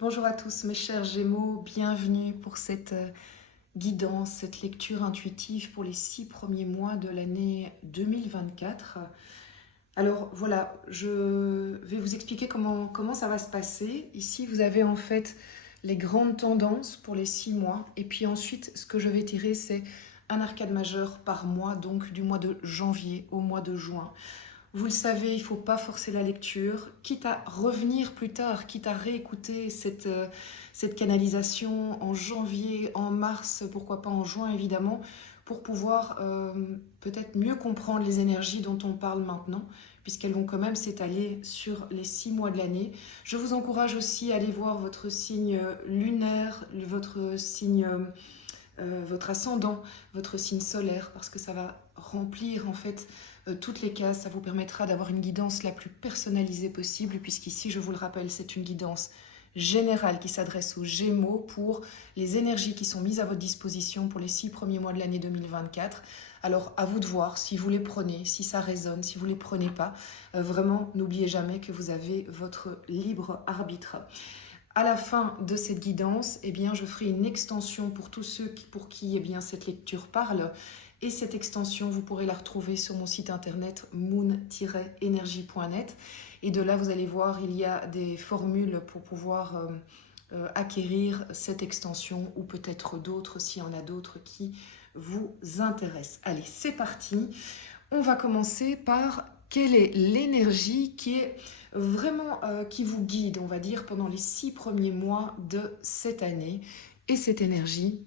Bonjour à tous mes chers Gémeaux, bienvenue pour cette guidance, cette lecture intuitive pour les 6 premiers mois de l'année 2024. Alors voilà, je vais vous expliquer comment ça va se passer. Ici vous avez en fait les grandes tendances pour les 6 mois et puis ensuite ce que je vais tirer c'est un arcade majeur par mois, donc du mois de janvier au mois de juin. Vous le savez, il ne faut pas forcer la lecture, quitte à revenir plus tard, quitte à réécouter cette canalisation en janvier, en mars, pourquoi pas en juin évidemment, pour pouvoir peut-être mieux comprendre les énergies dont on parle maintenant, puisqu'elles vont quand même s'étaler sur les 6 mois de l'année. Je vous encourage aussi à aller voir votre signe lunaire, votre signe, votre ascendant, votre signe solaire, parce que ça va remplir en fait toutes les cases, ça vous permettra d'avoir une guidance la plus personnalisée possible, puisqu'ici, je vous le rappelle, c'est une guidance générale qui s'adresse aux Gémeaux pour les énergies qui sont mises à votre disposition pour les 6 premiers mois de l'année 2024. Alors, à vous de voir si vous les prenez, si ça résonne, si vous ne les prenez pas. Vraiment, n'oubliez jamais que vous avez votre libre arbitre. À la fin de cette guidance, eh bien, je ferai une extension pour tous ceux pour qui eh bien, cette lecture parle. Et cette extension, vous pourrez la retrouver sur mon site internet moon-energie.net. Et de là, vous allez voir, il y a des formules pour pouvoir acquérir cette extension ou peut-être d'autres, s'il y en a d'autres qui vous intéressent. Allez, c'est parti. On va commencer par quelle est l'énergie qui est vraiment qui vous guide, on va dire, pendant les 6 premiers mois de cette année. Et cette énergie,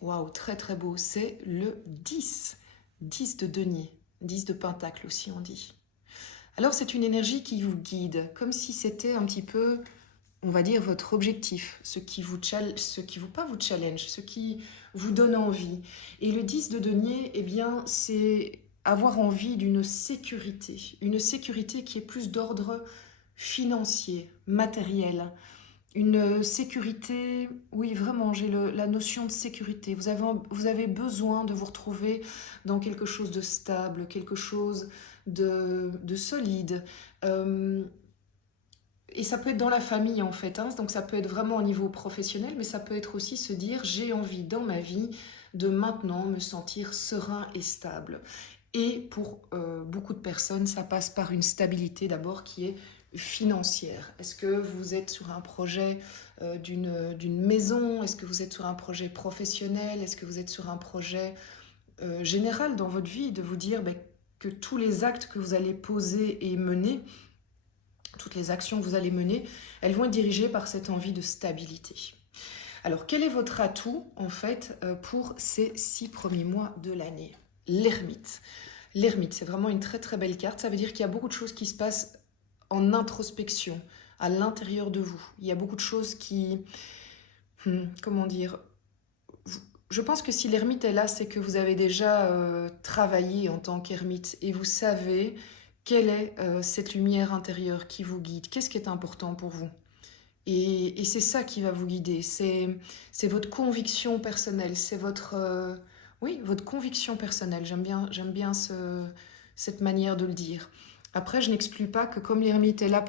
waouh, très très beau, c'est le 10. 10 de denier, 10 de pentacle aussi on dit. Alors c'est une énergie qui vous guide, comme si c'était un petit peu, on va dire, votre objectif, ce qui vous challenge, pas vous challenge, ce qui vous donne envie. Et le 10 de denier, eh bien, c'est avoir envie d'une sécurité, une sécurité qui est plus d'ordre financier, matériel. Une sécurité, oui vraiment, j'ai la notion de sécurité. Vous avez besoin de vous retrouver dans quelque chose de stable, quelque chose de solide. Et ça peut être dans la famille en fait, hein. Donc ça peut être vraiment au niveau professionnel, mais ça peut être aussi se dire j'ai envie dans ma vie de maintenant me sentir serein et stable. Et pour beaucoup de personnes, ça passe par une stabilité d'abord qui est financière. Est-ce que vous êtes sur un projet d'une maison? Est-ce que vous êtes sur un projet professionnel? Est-ce que vous êtes sur un projet général dans votre vie? De vous dire ben, que tous les actes que vous allez poser et mener, toutes les actions que vous allez mener, elles vont être dirigées par cette envie de stabilité. Alors, quel est votre atout, en fait, pour ces 6 premiers mois de l'année? L'ermite. L'ermite, c'est vraiment une très très belle carte. Ça veut dire qu'il y a beaucoup de choses qui se passent en introspection, à l'intérieur de vous. Il y a beaucoup de choses qui... comment dire? Je pense que si l'ermite est là, c'est que vous avez déjà travaillé en tant qu'ermite et vous savez quelle est cette lumière intérieure qui vous guide. Qu'est-ce qui est important pour vous? Et c'est ça qui va vous guider. C'est votre conviction personnelle. C'est votre... oui, votre conviction personnelle. J'aime bien cette manière de le dire. Après, je n'exclus pas que comme l'ermite est là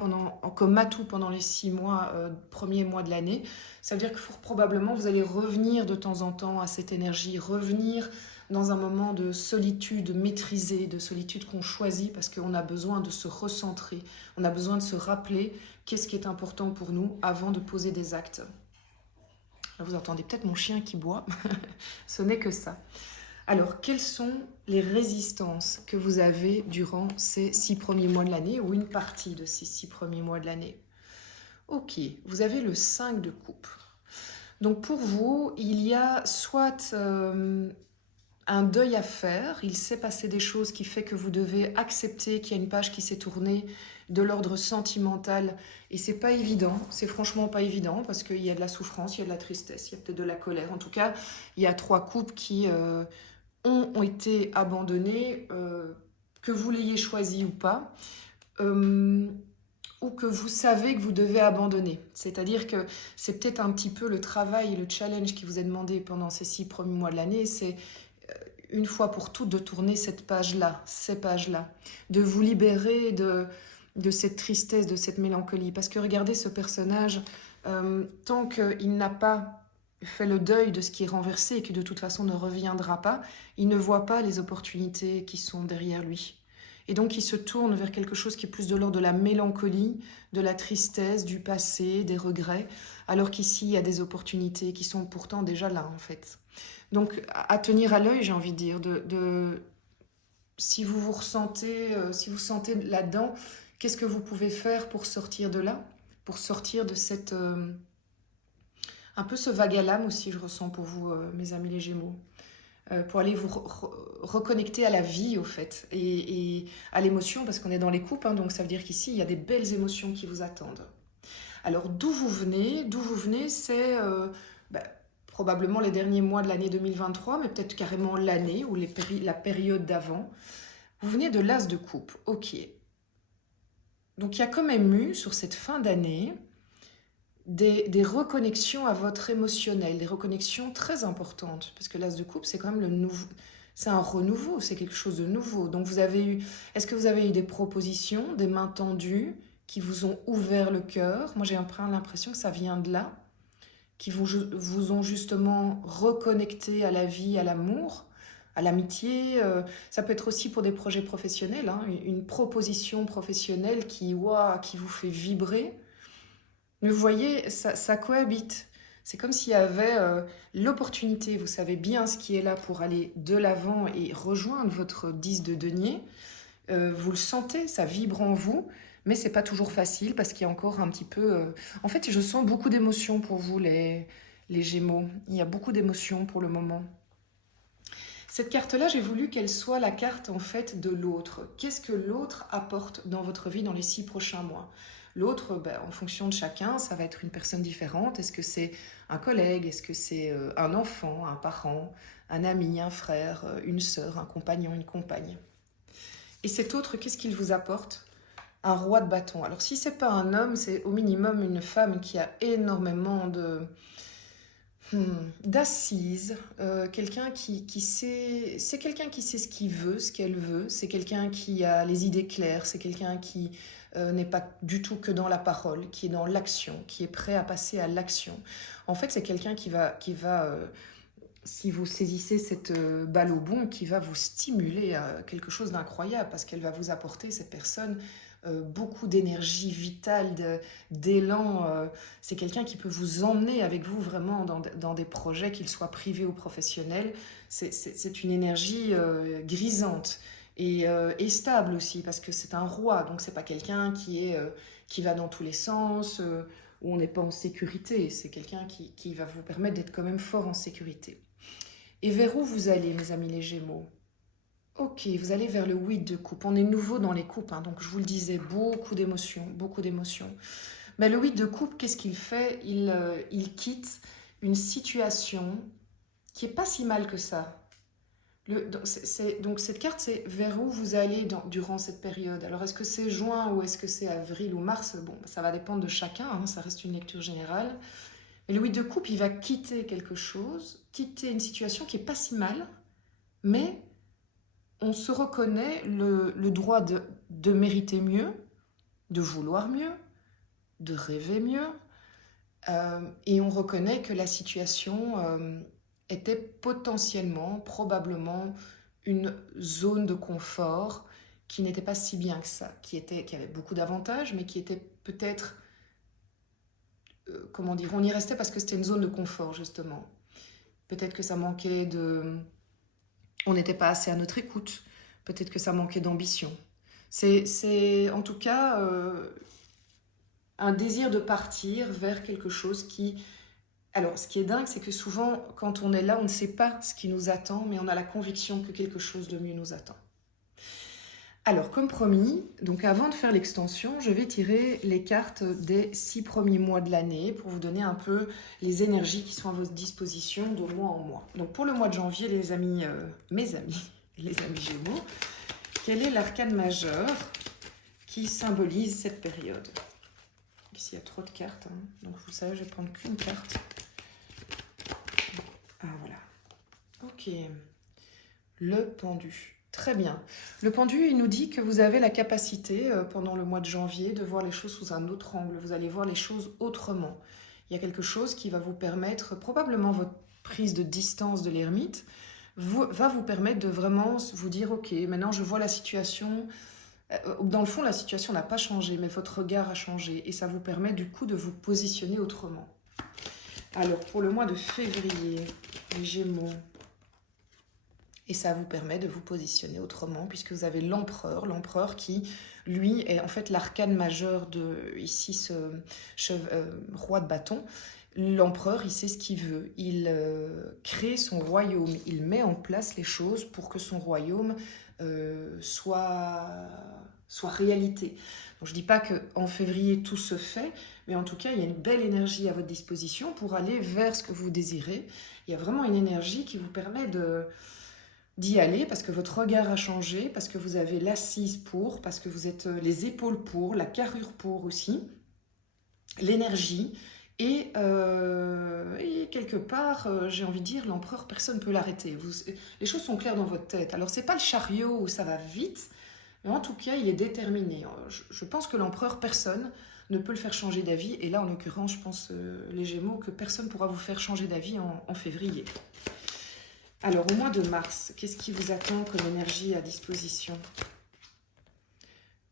comme atout pendant les 6 mois, premiers mois de l'année, ça veut dire que fort probablement vous allez revenir de temps en temps à cette énergie, revenir dans un moment de solitude maîtrisée, de solitude qu'on choisit parce qu'on a besoin de se recentrer, on a besoin de se rappeler qu'est-ce qui est important pour nous avant de poser des actes. Là, vous entendez peut-être mon chien qui boit, ce n'est que ça. Alors, quelles sont les résistances que vous avez durant ces 6 premiers mois de l'année ou une partie de ces 6 premiers mois de l'année? Ok, vous avez le 5 de coupe. Donc pour vous, il y a soit un deuil à faire, il s'est passé des choses qui fait que vous devez accepter qu'il y a une page qui s'est tournée de l'ordre sentimental et c'est pas évident, c'est franchement pas évident parce qu'il y a de la souffrance, il y a de la tristesse, il y a peut-être de la colère. En tout cas, il y a 3 couples qui ont été abandonnés, que vous l'ayez choisi ou pas, ou que vous savez que vous devez abandonner. C'est-à-dire que c'est peut-être un petit peu le travail et le challenge qui vous est demandé pendant ces 6 premiers mois de l'année, c'est une fois pour toutes de tourner cette page-là, ces pages-là, de vous libérer de cette tristesse, de cette mélancolie. Parce que regardez ce personnage, tant qu'il n'a pas fait le deuil de ce qui est renversé et qui de toute façon ne reviendra pas, il ne voit pas les opportunités qui sont derrière lui. Et donc il se tourne vers quelque chose qui est plus de l'ordre de la mélancolie, de la tristesse, du passé, des regrets, alors qu'ici il y a des opportunités qui sont pourtant déjà là en fait. Donc à tenir à l'œil, j'ai envie de dire, si vous vous ressentez, si vous sentez là-dedans, qu'est-ce que vous pouvez faire pour sortir de là, pour sortir de cette... un peu ce vague à l'âme aussi, je ressens pour vous, mes amis les Gémeaux. Pour aller vous reconnecter à la vie, au fait, et à l'émotion, parce qu'on est dans les coupes, hein, donc ça veut dire qu'ici, il y a des belles émotions qui vous attendent. Alors, d'où vous venez, c'est bah, probablement les derniers mois de l'année 2023, mais peut-être carrément l'année ou la période d'avant. Vous venez de l'As de coupe, ok. Donc, il y a quand même eu, sur cette fin d'année, des reconnexions à votre émotionnel, des reconnexions très importantes, parce que l'As de coupe, c'est quand même le nouveau, c'est un renouveau, c'est quelque chose de nouveau. Donc est-ce que vous avez eu des propositions, des mains tendues qui vous ont ouvert le cœur? Moi, j'ai un peu l'impression que ça vient de là, qui vous ont justement reconnecté à la vie, à l'amour, à l'amitié. Ça peut être aussi pour des projets professionnels, hein, une proposition professionnelle qui vous fait vibrer. Mais vous voyez, ça cohabite. C'est comme s'il y avait l'opportunité, vous savez bien ce qui est là pour aller de l'avant et rejoindre votre 10 de denier. Vous le sentez, ça vibre en vous, mais c'est pas toujours facile parce qu'il y a encore un petit peu... En fait, je sens beaucoup d'émotions pour vous, les Gémeaux. Il y a beaucoup d'émotions pour le moment. Cette carte-là, j'ai voulu qu'elle soit la carte en fait de l'autre. Qu'est-ce que l'autre apporte dans votre vie dans les 6 prochains mois? L'autre, ben, en fonction de chacun, ça va être une personne différente. Est-ce que c'est un collègue? Est-ce que c'est un enfant, un parent, un ami, un frère, une sœur, un compagnon, une compagne? Et cet autre, qu'est-ce qu'il vous apporte? Un roi de bâton. Alors si c'est pas un homme, c'est au minimum une femme qui a énormément d'assises, quelqu'un qui sait, c'est quelqu'un qui sait ce qu'il veut, ce qu'elle veut, c'est quelqu'un qui a les idées claires, c'est quelqu'un qui n'est pas du tout que dans la parole, qui est dans l'action, qui est prêt à passer à l'action. En fait, c'est quelqu'un qui va si vous saisissez cette balle au bond, qui va vous stimuler à quelque chose d'incroyable, parce qu'elle va vous apporter, cette personne, beaucoup d'énergie vitale, d'élan. C'est quelqu'un qui peut vous emmener avec vous vraiment dans des projets, qu'ils soient privés ou professionnels. C'est une énergie grisante et stable aussi, parce que c'est un roi, donc c'est pas quelqu'un qui va dans tous les sens, où on n'est pas en sécurité. C'est quelqu'un qui va vous permettre d'être quand même fort en sécurité. Et vers où vous allez, mes amis les Gémeaux? Ok, vous allez vers le 8 de coupe. On est nouveau dans les coupes, hein, donc je vous le disais, beaucoup d'émotions, beaucoup d'émotions. Mais le 8 de coupe, qu'est-ce qu'il fait? Il quitte une situation qui est pas si mal que ça. Donc cette carte, c'est vers où vous allez durant cette période. Alors est-ce que c'est juin ou est-ce que c'est avril ou mars? Bon, ça va dépendre de chacun, hein, ça reste une lecture générale. Mais le 8 de coupe, il va quitter quelque chose, quitter une situation qui est pas si mal, mais on se reconnaît le droit de mériter mieux, de vouloir mieux, de rêver mieux, et on reconnaît que la situation était potentiellement, probablement, une zone de confort qui n'était pas si bien que ça, qui avait beaucoup d'avantages, mais qui était peut-être, comment dire, on y restait parce que c'était une zone de confort, justement. Peut-être que ça manquait de... On n'était pas assez à notre écoute. Peut-être que ça manquait d'ambition. C'est en tout cas un désir de partir vers quelque chose qui... Alors, ce qui est dingue, c'est que souvent, quand on est là, on ne sait pas ce qui nous attend, mais on a la conviction que quelque chose de mieux nous attend. Alors, comme promis, donc avant de faire l'extension, je vais tirer les cartes des 6 premiers mois de l'année pour vous donner un peu les énergies qui sont à votre disposition de mois en mois. Donc, pour le mois de janvier, les amis, mes amis, les amis Gémeaux, quel est l'arcane majeur qui symbolise cette période? Ici, il y a trop de cartes, hein. Donc vous savez, je vais prendre qu'une carte. Ah, voilà. Ok. Le pendu. Très bien. Le pendu, il nous dit que vous avez la capacité, pendant le mois de janvier, de voir les choses sous un autre angle. Vous allez voir les choses autrement. Il y a quelque chose qui va vous permettre, probablement votre prise de distance de l'ermite, va vous permettre de vraiment vous dire, ok, maintenant je vois la situation. Dans le fond, la situation n'a pas changé, mais votre regard a changé. Et ça vous permet du coup de vous positionner autrement. Alors, pour le mois de février, les Gémeaux, et ça vous permet de vous positionner autrement, puisque vous avez l'empereur qui, lui, est en fait l'arcane majeur de, ici, ce roi de bâton. L'empereur, il sait ce qu'il veut. Il crée son royaume. Il met en place les choses pour que son royaume soit réalité. Donc, je ne dis pas qu'en février, tout se fait, mais en tout cas, il y a une belle énergie à votre disposition pour aller vers ce que vous désirez. Il y a vraiment une énergie qui vous permet d'y aller parce que votre regard a changé, parce que vous avez l'assise pour, parce que vous êtes les épaules pour, la carrure pour aussi, l'énergie. Et quelque part, j'ai envie de dire, l'empereur, personne ne peut l'arrêter. Les choses sont claires dans votre tête. Alors, c'est pas le chariot où ça va vite, mais en tout cas, il est déterminé. Je pense que l'empereur, personne ne peut le faire changer d'avis. Et là, en l'occurrence, je pense, les Gémeaux, que personne ne pourra vous faire changer d'avis en février. Alors, au mois de mars, qu'est-ce qui vous attend comme énergie à disposition?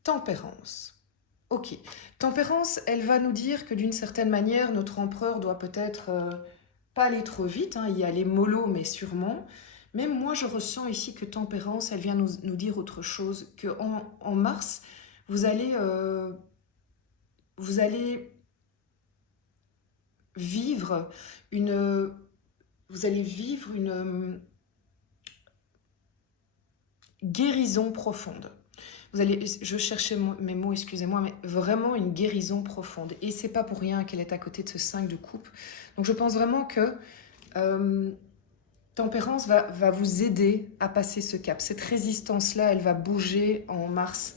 Tempérance. Ok. Tempérance, elle va nous dire que d'une certaine manière, notre empereur doit peut-être pas aller trop vite, hein, y aller mollo, mais sûrement. Même moi, je ressens ici que tempérance, elle vient nous dire autre chose, qu'en mars, vous allez vivre une... guérison profonde. Je cherchais mes mots, excusez-moi, mais vraiment une guérison profonde. Et c'est pas pour rien qu'elle est à côté de ce 5 de coupe. Donc je pense vraiment que Tempérance va vous aider à passer ce cap. Cette résistance-là, elle va bouger en mars.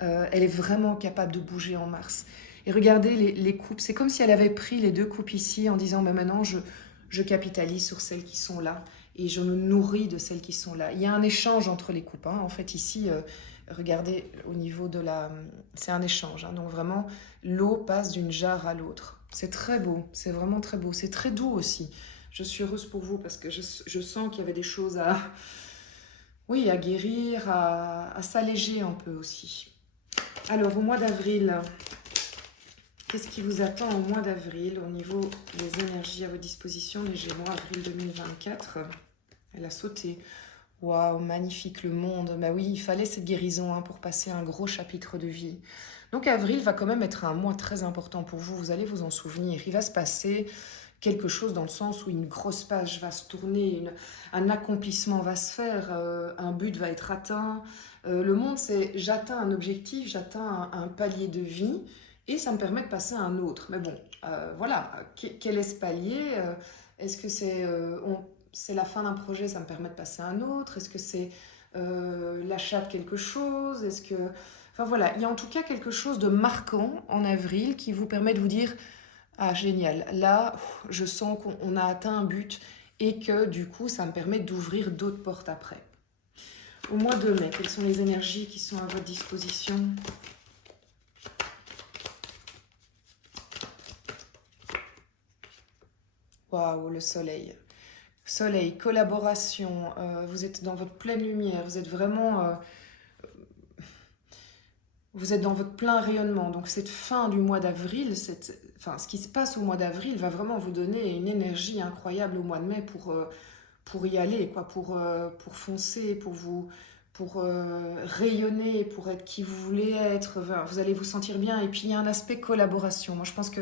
Elle est vraiment capable de bouger en mars. Et regardez les coupes. C'est comme si elle avait pris les 2 coupes ici en disant, mais maintenant, je capitalise sur celles qui sont là. Et je me nourris de celles qui sont là. Il y a un échange entre les coupes. Hein. En fait, ici, regardez au niveau de la... C'est un échange. Hein. Donc vraiment, l'eau passe d'une jarre à l'autre. C'est très beau. C'est vraiment très beau. C'est très doux aussi. Je suis heureuse pour vous parce que je sens qu'il y avait des choses oui, à guérir, à s'alléger un peu aussi. Alors, au mois d'avril, qu'est-ce qui vous attend au mois d'avril au niveau des énergies à votre disposition, les Gémeaux, avril 2024? Elle a sauté. Waouh, magnifique le monde. Bah oui, il fallait cette guérison hein, pour passer un gros chapitre de vie. Donc avril va quand même être un mois très important pour vous. Vous allez vous en souvenir. Il va se passer quelque chose dans le sens où une grosse page va se tourner, un accomplissement va se faire, un but va être atteint. Le monde, c'est j'atteins un objectif, j'atteins un palier de vie et ça me permet de passer à un autre. Mais bon, voilà, quel est ce palier? Est-ce que c'est la fin d'un projet, ça me permet de passer à un autre? Est-ce que c'est l'achat de quelque chose? Est-ce que... Enfin voilà, il y a en tout cas quelque chose de marquant en avril qui vous permet de vous dire « Ah génial, là je sens qu'on a atteint un but et que du coup ça me permet d'ouvrir d'autres portes après. » Au mois de mai, quelles sont les énergies qui sont à votre disposition? Waouh, le soleil. Soleil, collaboration, vous êtes dans votre pleine lumière, vous êtes vraiment... vous êtes dans votre plein rayonnement. Donc cette fin du mois d'avril, ce qui se passe au mois d'avril va vraiment vous donner une énergie incroyable au mois de mai pour y aller, quoi, pour foncer, pour rayonner, pour être qui vous voulez être. Enfin, vous allez vous sentir bien. Et puis il y a un aspect collaboration. Moi je pense que,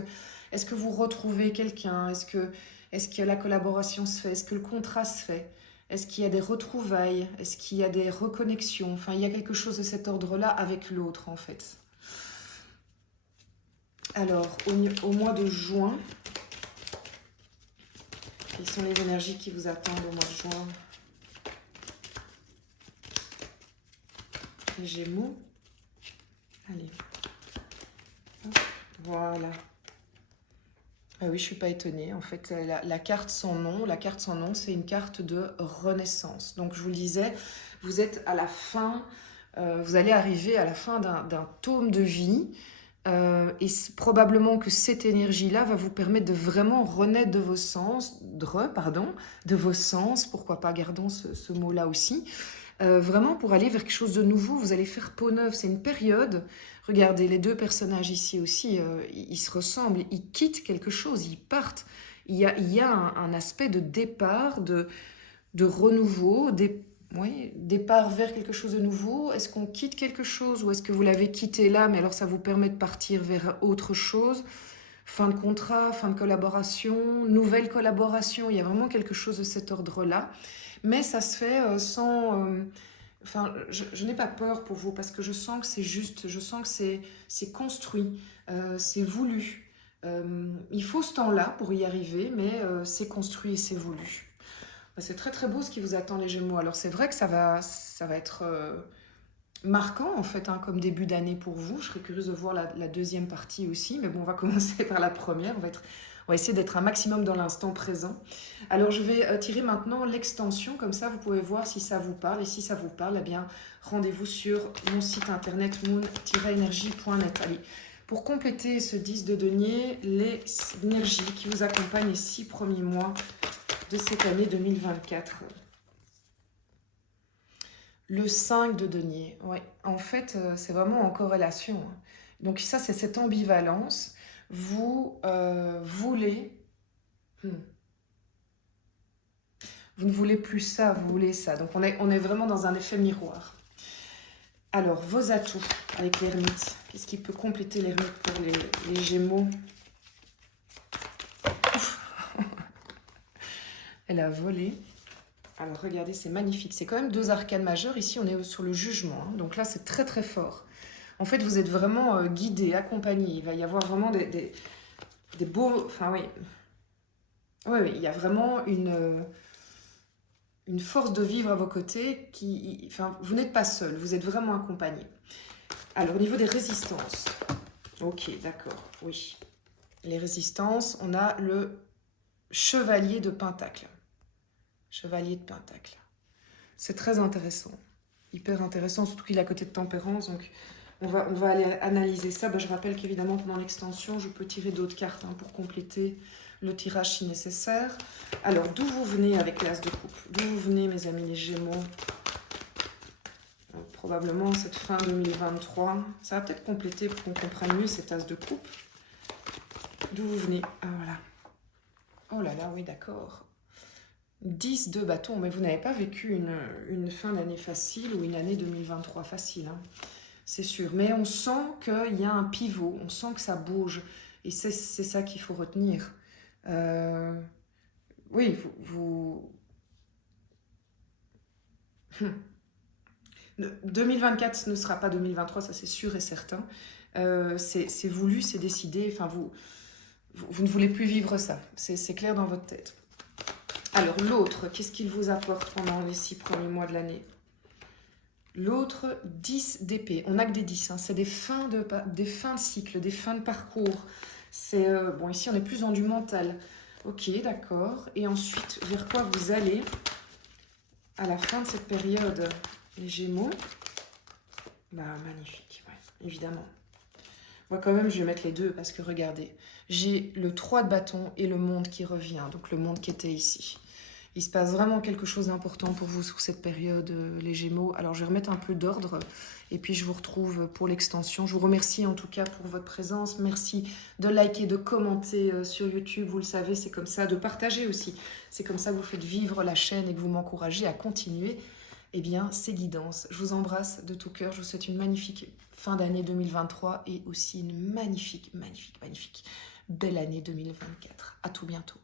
est-ce que vous retrouvez quelqu'un? Est-ce que la collaboration se fait? Est-ce que le contrat se fait? Est-ce qu'il y a des retrouvailles? Est-ce qu'il y a des reconnexions? Enfin, il y a quelque chose de cet ordre-là avec l'autre, en fait. Alors, au mois de juin, quelles sont les énergies qui vous attendent au mois de juin? Les Gémeaux. Allez. Voilà. Ah oui, je ne suis pas étonnée. En fait, la carte sans nom, c'est une carte de renaissance. Donc, je vous le disais, vous êtes à la fin, vous allez arriver à la fin d'un tome de vie. Et probablement que cette énergie-là va vous permettre de vraiment renaître de vos sens, de vos sens, pourquoi pas, gardons ce mot-là aussi, vraiment pour aller vers quelque chose de nouveau, vous allez faire peau neuve, c'est une période, regardez les deux personnages ici aussi, ils se ressemblent, ils quittent quelque chose, ils partent, il y a un aspect de départ, de renouveau, oui, départ vers quelque chose de nouveau. Est-ce qu'on quitte quelque chose ou est-ce que vous l'avez quitté là, mais alors ça vous permet de partir vers autre chose? Fin de contrat, fin de collaboration, nouvelle collaboration, il y a vraiment quelque chose de cet ordre-là. Mais ça se fait sans... Enfin, je n'ai pas peur pour vous parce que je sens que c'est juste, je sens que c'est construit, c'est voulu. Il faut ce temps-là pour y arriver, mais c'est construit et c'est voulu. C'est très très beau ce qui vous attend les Gémeaux. Alors c'est vrai que ça va être marquant en fait, hein, comme début d'année pour vous. Je serais curieuse de voir la deuxième partie aussi, mais bon, on va commencer par la première. On va essayer d'être un maximum dans l'instant présent. Alors je vais tirer maintenant l'extension, comme ça vous pouvez voir si ça vous parle. Et si ça vous parle, eh bien rendez-vous sur mon site internet moon-energie.net. Allez, pour compléter ce 10 de denier, les énergies qui vous accompagnent les 6 premiers mois de cette année 2024. Le 5 de denier, oui. En fait, c'est vraiment en corrélation. Donc ça, c'est cette ambivalence. Vous voulez... Vous ne voulez plus ça, vous voulez ça. Donc on est vraiment dans un effet miroir. Alors, vos atouts avec l'ermite. Qu'est-ce qui peut compléter l'ermite pour les Gémeaux? Elle a volé. Alors regardez, c'est magnifique. C'est quand même 2 arcanes majeures. Ici, on est sur le jugement. Hein. Donc là, c'est très très fort. En fait, vous êtes vraiment guidé, accompagné. Il va y avoir vraiment des beaux... Enfin oui. Oui, il y a vraiment une force de vivre à vos côtés. Enfin, vous n'êtes pas seul. Vous êtes vraiment accompagné. Alors, au niveau des résistances. Ok, d'accord. Oui. Les résistances, on a le chevalier de Pentacle. Chevalier de Pentacle. C'est très intéressant. Hyper intéressant, surtout qu'il est à côté de Tempérance. Donc, on va aller analyser ça. Ben, je rappelle qu'évidemment, pendant l'extension, je peux tirer d'autres cartes hein, pour compléter le tirage si nécessaire. Alors, d'où vous venez avec l'As de coupe? D'où vous venez, mes amis les Gémeaux? Probablement cette fin 2023. Ça va peut-être compléter pour qu'on comprenne mieux cet As de coupe. D'où vous venez? Ah, voilà. Oh là là, oui, d'accord. 10 de bâton, mais vous n'avez pas vécu une fin d'année facile ou une année 2023 facile, hein. C'est sûr. Mais on sent qu'il y a un pivot, on sent que ça bouge. Et c'est ça qu'il faut retenir. Oui, vous... 2024 ne sera pas 2023, ça c'est sûr et certain. C'est voulu, c'est décidé. Enfin, vous ne voulez plus vivre ça. C'est clair dans votre tête. Alors, l'autre, qu'est-ce qu'il vous apporte pendant les 6 premiers mois de l'année? L'autre, 10 d'épée. On n'a que des 10, hein. C'est des fins de cycle, des fins de parcours. C'est bon, ici, on est plus dans du mental. Ok, d'accord. Et ensuite, vers quoi vous allez à la fin de cette période, les Gémeaux? Bah, magnifique, ouais, évidemment. Moi, quand même, je vais mettre les deux parce que, regardez, j'ai le 3 de bâton et le monde qui revient, donc le monde qui était ici. Il se passe vraiment quelque chose d'important pour vous sur cette période, les Gémeaux. Alors, je vais remettre un peu d'ordre et puis je vous retrouve pour l'extension. Je vous remercie en tout cas pour votre présence. Merci de liker, de commenter sur YouTube. Vous le savez, c'est comme ça, de partager aussi. C'est comme ça que vous faites vivre la chaîne et que vous m'encouragez à continuer. Eh bien, c'est Guidance. Je vous embrasse de tout cœur. Je vous souhaite une magnifique fin d'année 2023 et aussi une magnifique, magnifique, magnifique belle année 2024. À tout bientôt.